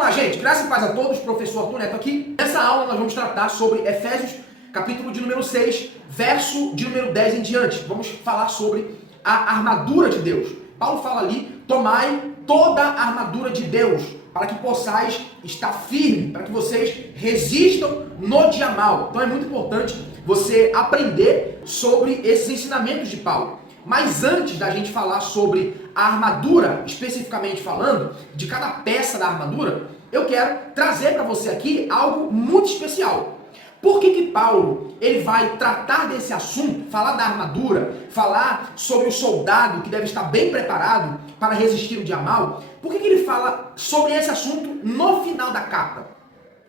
Vamos lá, gente. Graças e paz a todos. Professor Arthur Neto aqui. Nessa aula nós vamos tratar sobre Efésios, capítulo de número 6, verso de número 10 em diante. Vamos falar sobre a armadura de Deus. Paulo fala ali, tomai toda a armadura de Deus, para que possais estar firme, para que vocês resistam no dia mal. Então é muito importante você aprender sobre esses ensinamentos de Paulo. Mas antes da gente falar sobre a armadura, especificamente falando, de cada peça da armadura, eu quero trazer para você aqui algo muito especial. Por que Paulo ele vai tratar desse assunto, falar da armadura, falar sobre o soldado que deve estar bem preparado para resistir o dia mal? Por que ele fala sobre esse assunto no final da carta?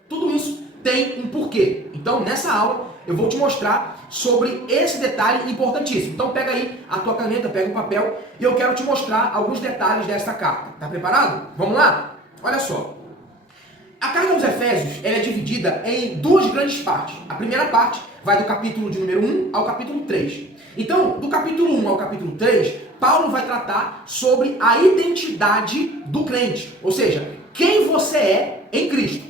Tudo isso tem um porquê. Então, nessa aula, eu vou te mostrar sobre esse detalhe importantíssimo. Então, pega aí a tua caneta, pega o papel e eu quero te mostrar alguns detalhes desta carta. Tá preparado? Vamos lá? Olha só. A carta aos Efésios ela é dividida em duas grandes partes. A primeira parte vai do capítulo de número 1 ao capítulo 3. Então, do capítulo 1 ao capítulo 3, Paulo vai tratar sobre a identidade do crente, ou seja, quem você é em Cristo.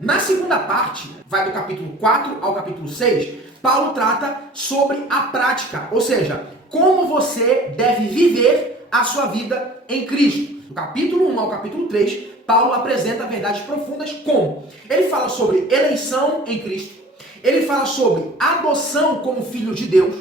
Na segunda parte, vai do capítulo 4 ao capítulo 6, Paulo trata sobre a prática, ou seja, como você deve viver a sua vida em Cristo. Do capítulo 1 ao capítulo 3, Paulo apresenta verdades profundas como? Ele fala sobre eleição em Cristo, ele fala sobre adoção como filho de Deus,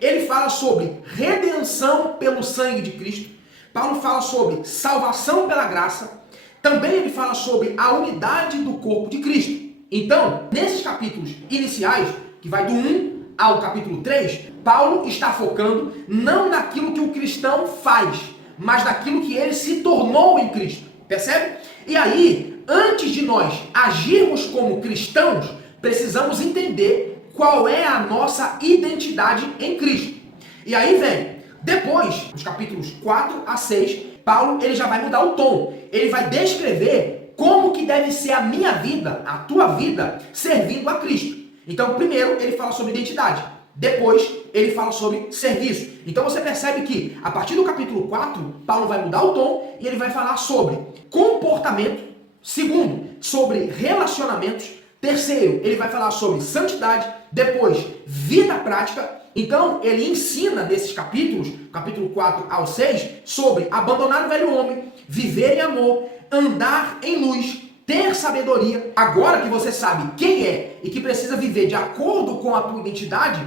ele fala sobre redenção pelo sangue de Cristo, Paulo fala sobre salvação pela graça, também ele fala sobre a unidade do corpo de Cristo. Então, nesses capítulos iniciais, que vai do 1 ao capítulo 3, Paulo está focando não naquilo que o cristão faz, mas naquilo que ele se tornou em Cristo. Percebe? E aí, antes de nós agirmos como cristãos, precisamos entender qual é a nossa identidade em Cristo. E aí vem, depois, nos capítulos 4 a 6, Paulo ele já vai mudar o tom. Ele vai descrever como que deve ser a minha vida, a tua vida, servindo a Cristo. Então, primeiro, ele fala sobre identidade. Depois, ele fala sobre serviço. Então, você percebe que, a partir do capítulo 4, Paulo vai mudar o tom e ele vai falar sobre comportamento. Segundo, sobre relacionamentos. Terceiro, ele vai falar sobre santidade. Depois, vida prática. Então, ele ensina nesses capítulos, capítulo 4 ao 6, sobre abandonar o velho homem, viver em amor, andar em luz, ter sabedoria. Agora que você sabe quem é e que precisa viver de acordo com a tua identidade,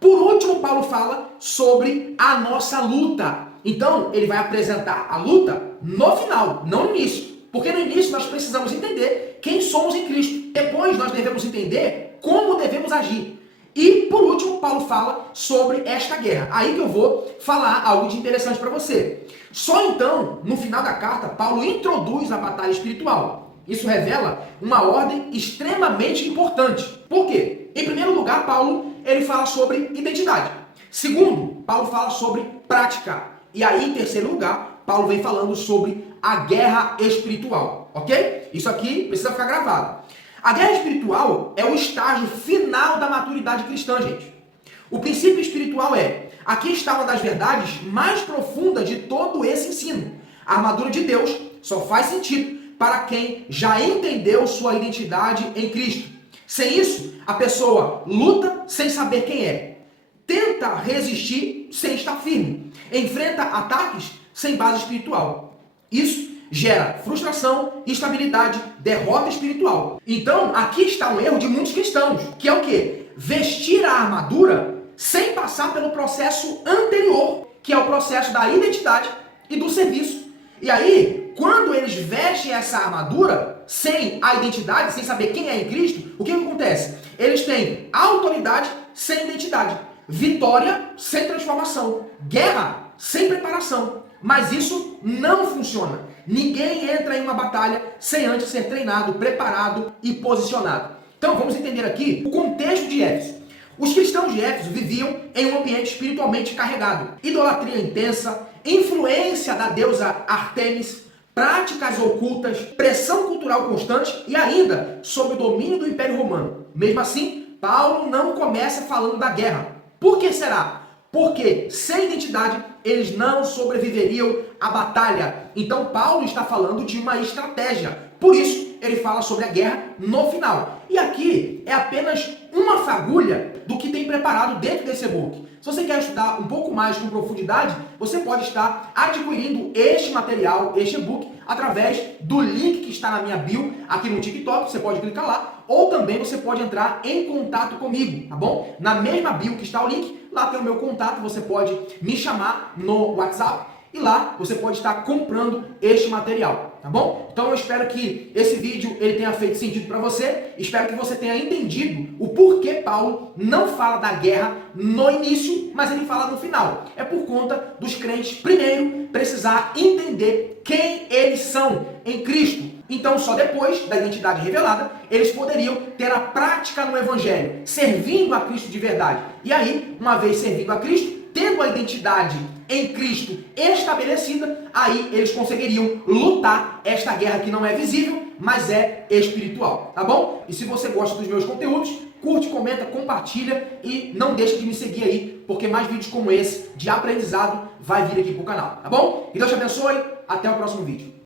por último, Paulo fala sobre a nossa luta. Então, ele vai apresentar a luta no final, não no início. Porque no início nós precisamos entender quem somos em Cristo. Depois nós devemos entender como devemos agir. E, por último, Paulo fala sobre esta guerra. Aí que eu vou falar algo de interessante para você. Só então, no final da carta, Paulo introduz a batalha espiritual. Isso revela uma ordem extremamente importante. Por quê? Em primeiro lugar, Paulo ele fala sobre identidade. Segundo, Paulo fala sobre prática. E aí, em terceiro lugar, Paulo vem falando sobre a guerra espiritual. Ok? Isso aqui precisa ficar gravado. A guerra espiritual é o estágio final da maturidade cristã, gente. O princípio espiritual é, aqui está uma das verdades mais profundas de todo esse ensino. A armadura de Deus só faz sentido para quem já entendeu sua identidade em Cristo. Sem isso, a pessoa luta sem saber quem é. Tenta resistir sem estar firme. Enfrenta ataques sem base espiritual. Isso gera frustração, instabilidade, derrota espiritual. Então, aqui está um erro de muitos cristãos, que é o quê? Vestir a armadura sem passar pelo processo anterior, que é o processo da identidade e do serviço. E aí, quando eles vestem essa armadura sem a identidade, sem saber quem é em Cristo, o que acontece? Eles têm autoridade sem identidade, vitória sem transformação, guerra sem preparação. Mas isso não funciona. Ninguém entra em uma batalha sem antes ser treinado, preparado e posicionado. Então vamos entender aqui o contexto de Éfeso. Os cristãos de Éfeso viviam em um ambiente espiritualmente carregado. Idolatria intensa, influência da deusa Ártemis, práticas ocultas, pressão cultural constante e ainda sob o domínio do Império Romano. Mesmo assim, Paulo não começa falando da guerra. Por que será? Porque sem identidade eles não sobreviveriam à batalha. Então Paulo está falando de uma estratégia. Por isso, ele fala sobre a guerra no final. E aqui é apenas uma fagulha do que tem preparado dentro desse e-book. Se você quer estudar um pouco mais com profundidade, você pode estar adquirindo este material, este e-book, através do link que está na minha bio aqui no TikTok. Você pode clicar lá, ou também você pode entrar em contato comigo, tá bom? Na mesma bio que está o link, lá tem o meu contato, você pode me chamar no WhatsApp e lá você pode estar comprando este material, tá bom? Então eu espero que esse vídeo ele tenha feito sentido para você, espero que você tenha entendido o porquê Paulo não fala da guerra no início, mas ele fala no final. É por conta dos crentes, primeiro, precisar entender quem eles são em Cristo. Então, só depois da identidade revelada, eles poderiam ter a prática no Evangelho, servindo a Cristo de verdade. E aí, uma vez servindo a Cristo, tendo a identidade em Cristo estabelecida, aí eles conseguiriam lutar esta guerra que não é visível, mas é espiritual, tá bom? E se você gosta dos meus conteúdos, curte, comenta, compartilha e não deixe de me seguir aí, porque mais vídeos como esse de aprendizado vai vir aqui pro canal, tá bom? E Deus te abençoe, até o próximo vídeo.